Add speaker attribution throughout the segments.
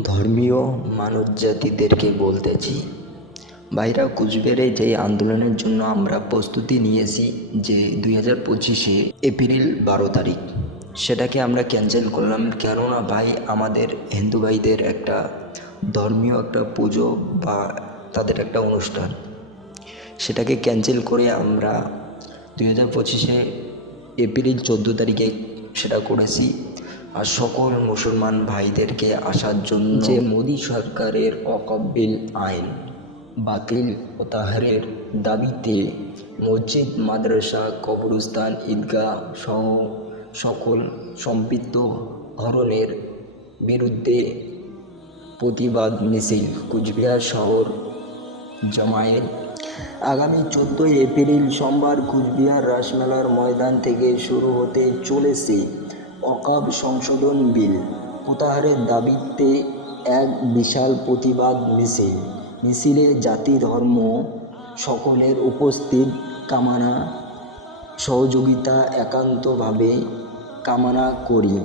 Speaker 1: ধর্মীয় মানুষ জাতিদেরকে বলতেছি। ভাইরা, কুচবিহারে যে আন্দোলনের জন্য আমরা প্রস্তুতি নিয়েছি যে দুই হাজার পঁচিশে এপ্রিল বারো তারিখ, সেটাকে আমরা ক্যান্সেল করলাম। কেননা ভাই, আমাদের হিন্দু ভাইদের একটা ধর্মীয় একটা পুজো বা তাদের একটা অনুষ্ঠান, সেটাকে ক্যান্সেল করে আমরা দুই হাজার পঁচিশে এপ্রিল চোদ্দ তারিখে সেটা করেছি। আর সকল মুসলমান ভাইদেরকে আসার জন্য যে মোদী সরকারের অকব্বিল আইন বাতিল ও তাহারের দাবিতে মসজিদ, মাদ্রাসা, কবরস্থান, ঈদগাহ সহ সকল সম্পৃক্ত ধরনের বিরুদ্ধে প্রতিবাদ মিছিল কুচবিহার শহর জামায়েত। আগামী চোদ্দোই এপ্রিল সোমবার কুচবিহার রাসমেলার ময়দান থেকে শুরু হতে চলেছে অকাব সংশোধন বিল। প্রত্যাহারের দাবিতে এক বিশাল প্রতিবাদ মিছিল। মিছিলে জাতি, ধর্ম সকলের উপস্থিত। কামনা, সহযোগিতা একান্তভাবে কামনা করি।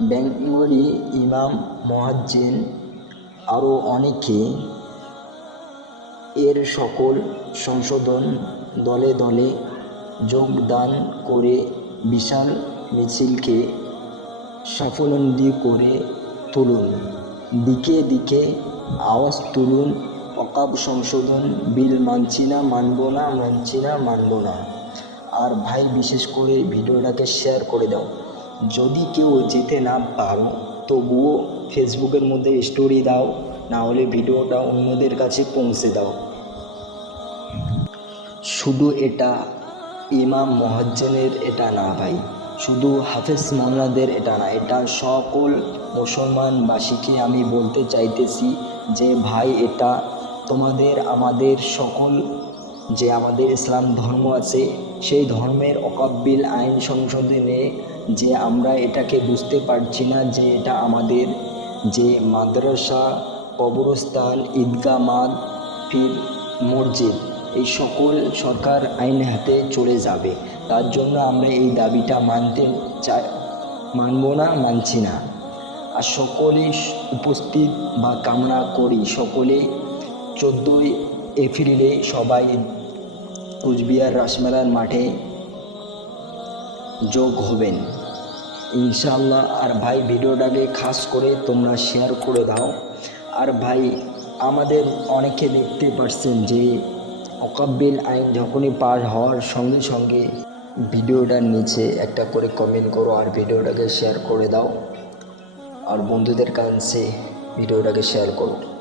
Speaker 1: বেঙ্গলি ইমাম মহাজ্জেন আরও অনেকে এর সকল সংশোধন দলে দলে যোগদান করে বিশাল মিছিলকে সাফল্যমণ্ডিত করে তুলুন। দিকে দিকে আওয়াজ তুলুন। অকাব সংশোধন, বিল মানছি না, মানব না, মানছি না, মানব না। আর ভাই, বিশেষ করে ভিডিওটাকে শেয়ার করে দাও। যদি কেউ যেতে না পারো, তবুও ফেসবুকের মধ্যে স্টোরি দাও, না হলে ভিডিওটা অন্যদের কাছে পৌঁছে দাও। শুধু এটা, ইমাম মহাজ্জেনের এটা না ভাই। শুধু হাফেজ মামলাদের এটা না, এটা সকল মুসলমানবাসীকে আমি বলতে চাইতেছি যে ভাই, এটা তোমাদের, আমাদের সকল যে আমাদের ইসলাম ধর্ম আছে, সেই ধর্মের অকাব্বিল আইন সংশোধনে যে আমরা এটাকে বুঝতে পারছি না যে এটা আমাদের যে মাদ্রাসা, কবরস্থান, ঈদগাহ, মাদ, ফির, মসজিদ, এই সকল সরকার আইন হাতে চলে যাবে। তার জন্য আমরা এই দাবিটা মানতে চাই। মানব না, মানছি না। আর সকলে উপস্থিত বা কামনা করি, সকলে চোদ্দোই এপ্রিলে সবাই কুচবিহার রাসমেলার মাঠে যোগ হবেন। ইনশাল্লাহ আর ভাই ভিডিওটাকে খাস করে তোমরা শেয়ার করে দাও। আর ভাই, আমাদের অনেকে দেখতে পারছেন যে অকাব্বিল আইন যখনই পার হওয়ার সঙ্গে সঙ্গে ভিডিওটার নিচে একটা করে কমেন্ট করো আর ভিডিওটাকে শেয়ার করে দাও। আর বন্ধুদের কাছে ভিডিওটাকে শেয়ার করো।